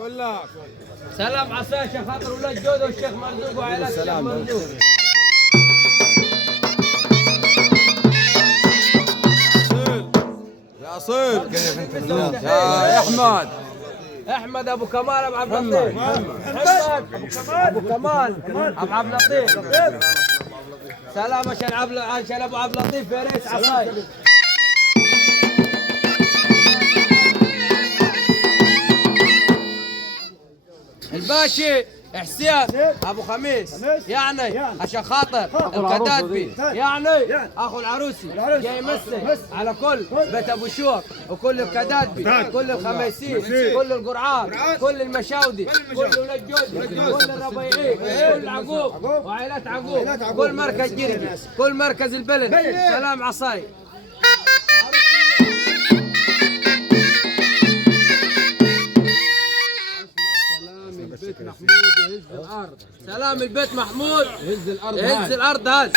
ولا سلام عسى عشان خاطر ولاد جودة والشيخ مرزوق وعائلة الشيخ مرزوق. يا اصيل يا احمد احمد ابو كمال ابو عبد اللطيف. محمد ابو كمال ابو عبد اللطيف. سلام عشان ابو عبد اللطيف يا ريت عصاي. الباشي حسين ابو خميس يعني عشان خاطر الكدادبي يعني اخو العروسي جاي يمسك على كل بيت ابو شوق وكل الكدادبي كل الخميسين كل القرعان كل المشاودي كل ولاد جودي كل الربيعين كل عقوب وعائلات عقوب كل مركز جربي كل مركز البلد. سلام عصاي. البيت محمود يهز الارض. سلام البيت محمود يهز الارض. يهز الارض هذا.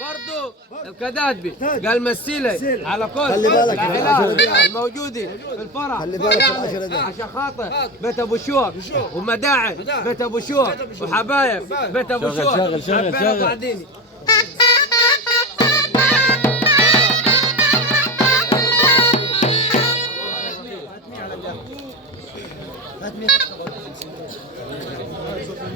برضو الكدادبي قال مسيلي على كل العائلات الموجودين في الفرح. خلي بالك في العشرة دي عشان خاطر بيت ابو شوق ومداعم بيت ابو شوق وحبايب بيت ابو شوق. شغل بعدين.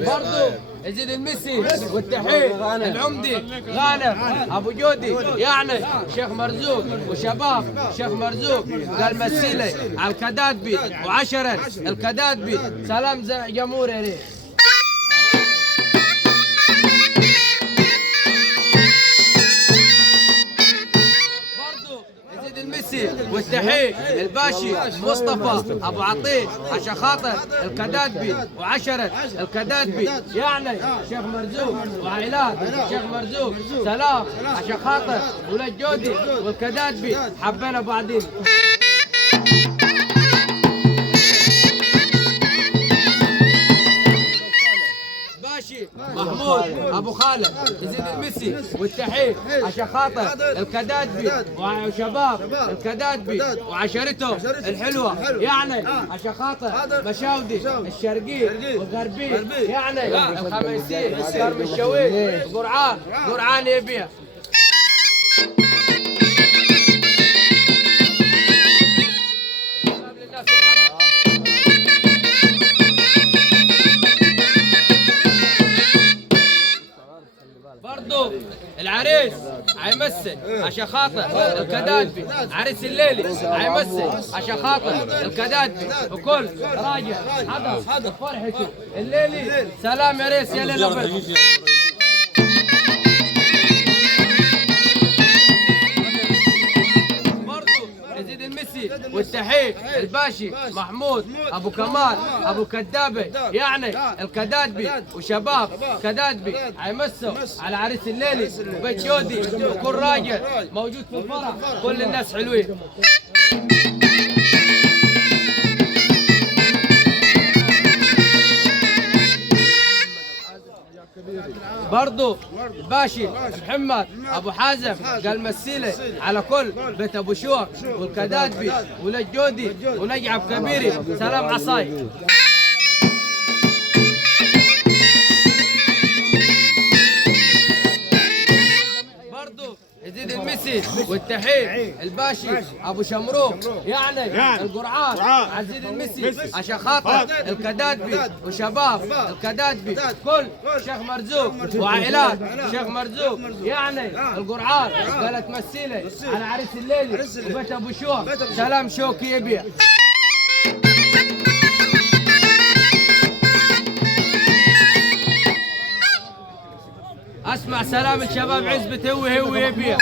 برضو يزيد المسي والتحية العمدي غانم ابو جودي يعني شيخ مرزوق وشباب شيخ مرزوق قال مسيلي على الكدادبي وعشرة الكدادبي. سلام جمهور يا ريت. المسي والتحية الباشي مصطفى ابو عطيه عشان خاطر الكدادبي وعشرة الكدادبي يعني شيخ مرزوق وعائلات شيخ مرزوق. سلام عشان خاطر ولاد جودي والكدادبي حبينا بعدين. محمود ابو خالد يزيد المسي والتحيه عشان خاطر الكدادبي وشباب الكدادبي وعشرته الحلوه يعني عشان خاطر مشاودي الشرقي والغربي يعني الخميسين كرم الشويل قرعان يبيع. برضو العريس عيمسك عشان خاطر الكدادبي عريس الليلي عيمسك عشان خاطر الكدادبي وكل راجل حضر فرحته الليلي. سلام يا ريس يا ليلى برد. يزيد المسي والتحية الباشي محمود ابو كمال ابو كدابي يعني الكدادبي وشباب كدادبي عيمسوا على عريس الليلي وبيت جودي وكل راجل موجود في الفرح كل الناس حلوين. برضو الباشي محمد ابو حازم قال مسيلي على كل بيت ابو شوق والكدادبي ولاد جودي ونجعب كبيري. سلام عصاي. يزيد المسي والتحية الباشي ابو شمروخ يعني القرعان عزيز المسي عشان خاطر الكدادبي وشباب الكدادبي كل شيخ مرزوق وعائلات شيخ مرزوق يعني القرعان قالت مسيلي على عريس الليلي وبيت ابو شوق. سلام شوقي يبيع. اسمع سلام الشباب عزبة هو يبيع.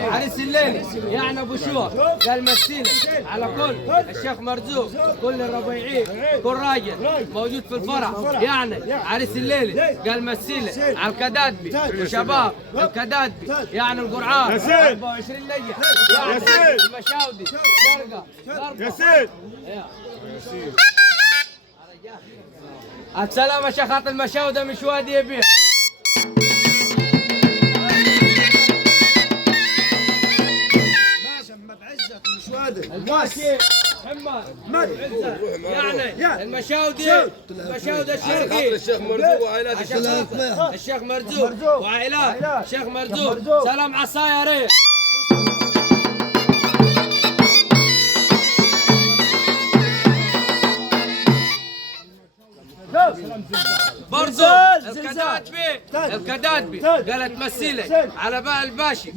عريس الليلي يعني ابو شوق قال مسيلي على كل الشيخ مرزوق كل الربيعين كل راجل موجود في الفرح يعني عريس الليلي قال مسيلي على الكدادبي وشباب الكدادبي يعني القرعان 24 نجح يعني المشاودي شرقه ياسين السلام يا شخاط المشاودة مش وادي يبيع. باشا ما بعزك مش وادي الباشي محمد يعني المشاودي الشرقي الشيخ مرزوق وعائلات الشيخ مرزوق وعائلات الشيخ مرزوق. سلام عصايا يا ريت. برضو الكداتبي قالت مثلي على بقى الباشي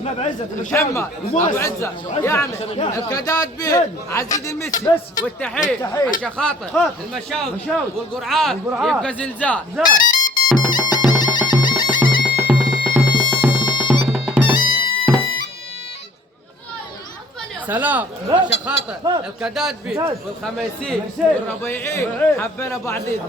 ما بعزك محمد ابو عزه يعني الكداتبي عزيز المسي والتحيه عشان خاطر المشاوي والقرعات يبقى زلزال. سلام عشان خاطر الكداتبي والخميسي والربيعي حبينا بعضين.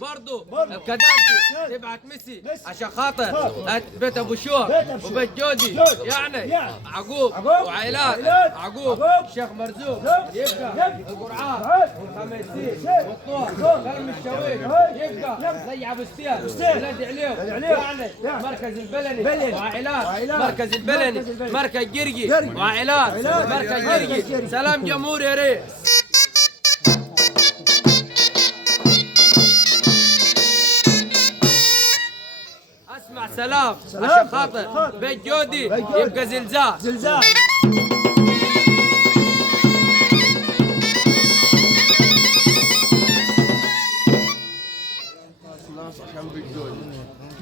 برضو الكداتبي تبعت مسي عشان خاطر بيت ابو شور وبيت جودي يعني عقوب وعائلات عقوب الشيخ مرزوق يبقى القرعات والخميسي والطور كلام الشويش يبقى زي ابو ستيان ولاد عليهم يعني مركز البلني وعائلات مركز البلني مركز جرجي وعائلات مركز جرجي. سلام جمهور يا ريت. اسمع سلام عشان خاطر بيت جودي يبقى زلزال.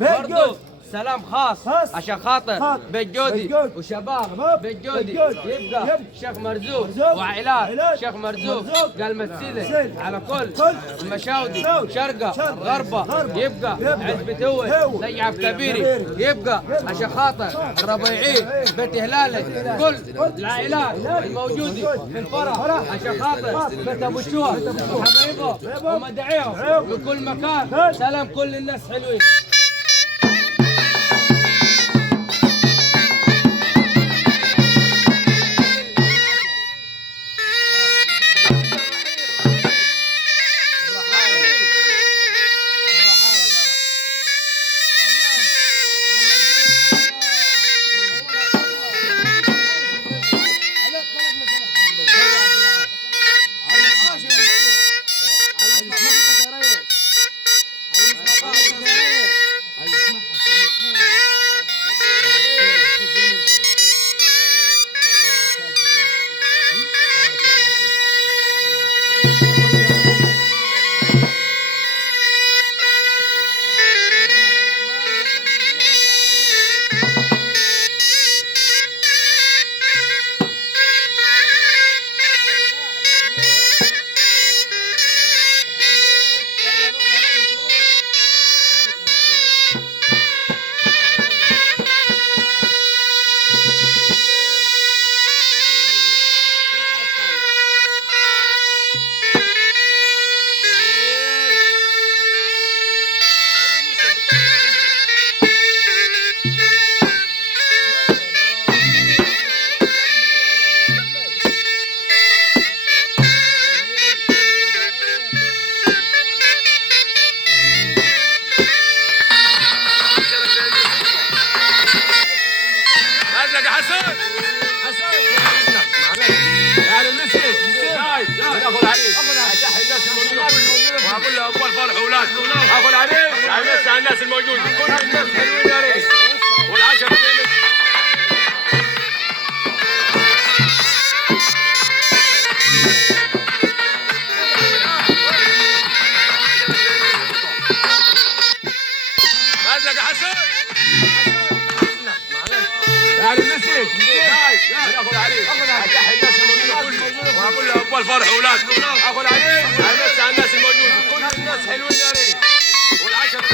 برضو سلام خاص عشان خاطر بيت جودي وشباب بيت جودي يبقى شيخ مرزوق وعائلات شيخ مرزوق قال مثيله على كل المشاودي شرقه غربه يبقى عزبة هو زي عبد كبيري يبقى عشان خاطر الربيعي بيت هلاله كل العائلات الموجوده في الفرح عشان خاطر بيت ابو شوار وحبايبه ومدعيهم من كل مكان. سلام كل الناس حلوين. واقول له ابو الفرح واولاد اخو العريس امس على الناس الموجوده كل الناس حلوين يا ريت والعشر عايزك يا حسن يعني المسجد اخو العريس افتح الناس الموجوده واقول له ابو الفرح واولاد اخو العريس امس على الناس الموجوده كل الناس حلوين يا ريت والعشر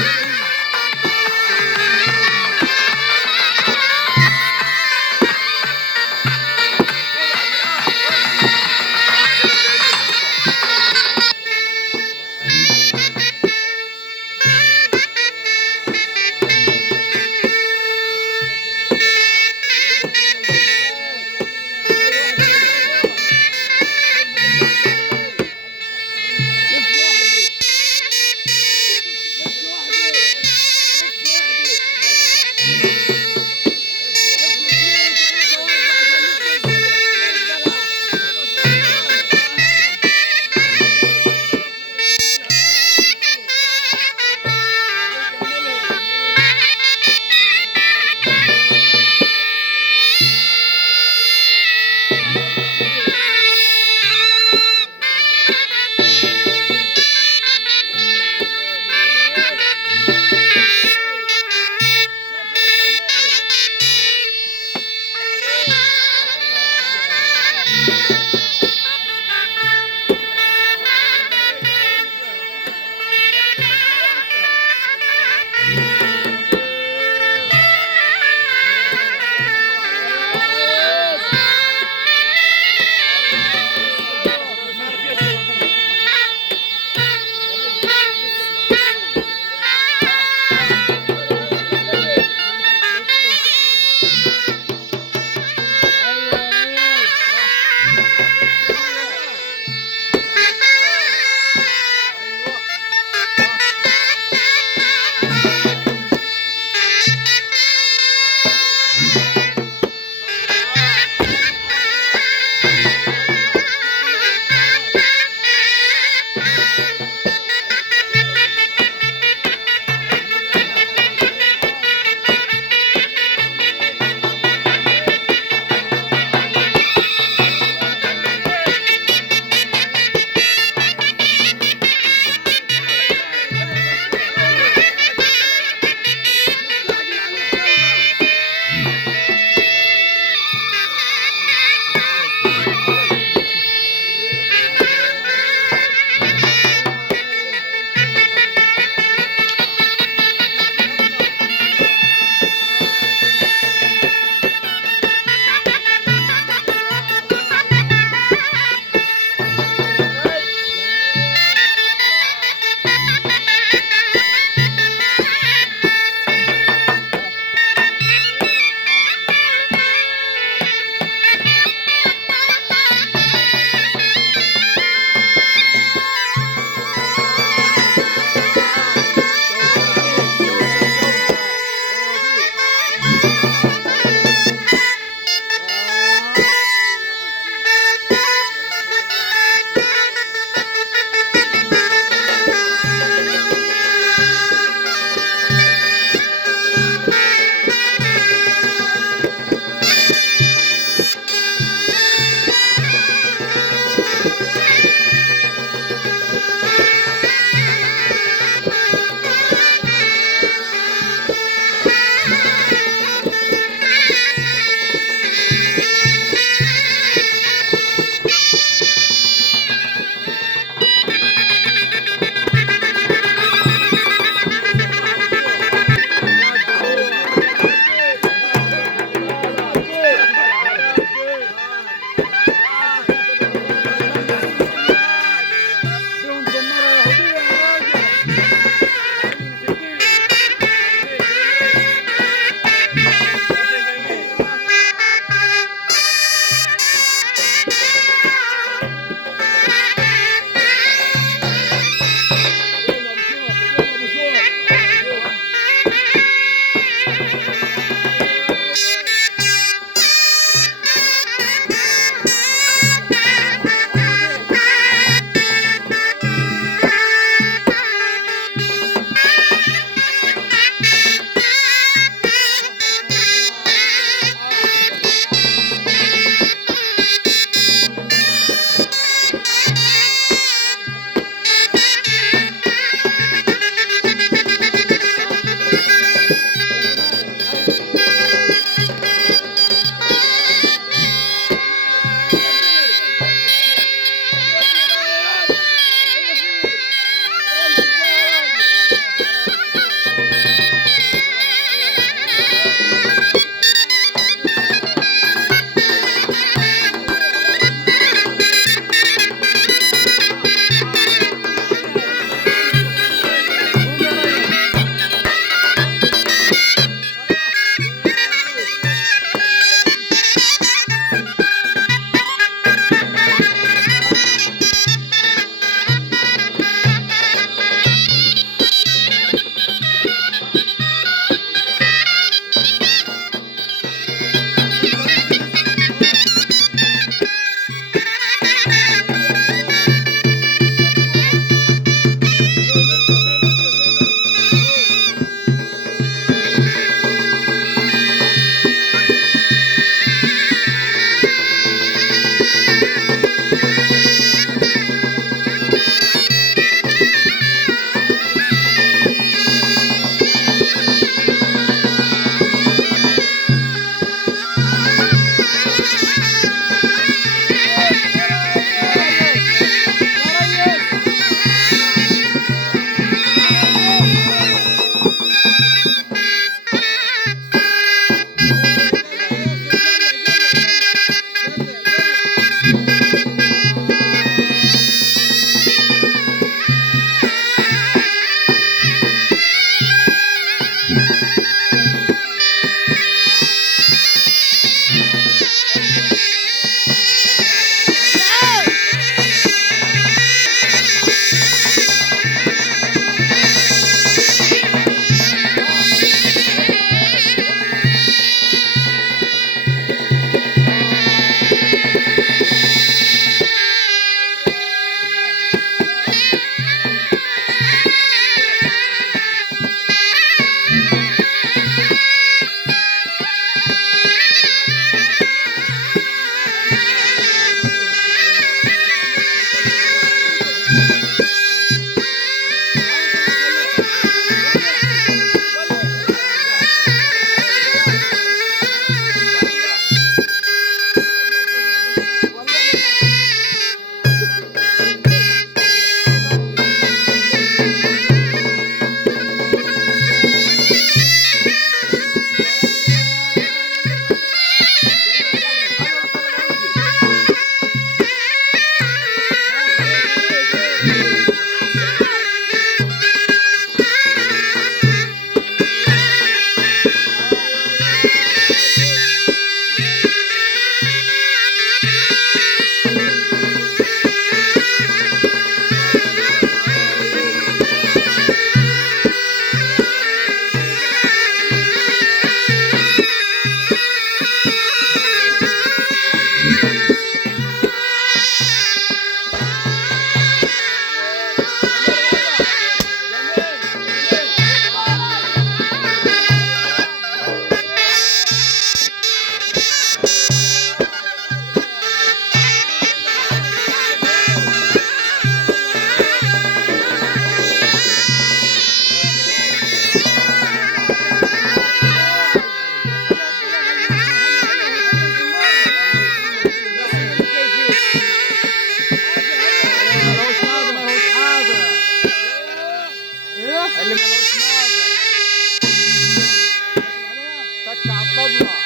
تك على الطبلة.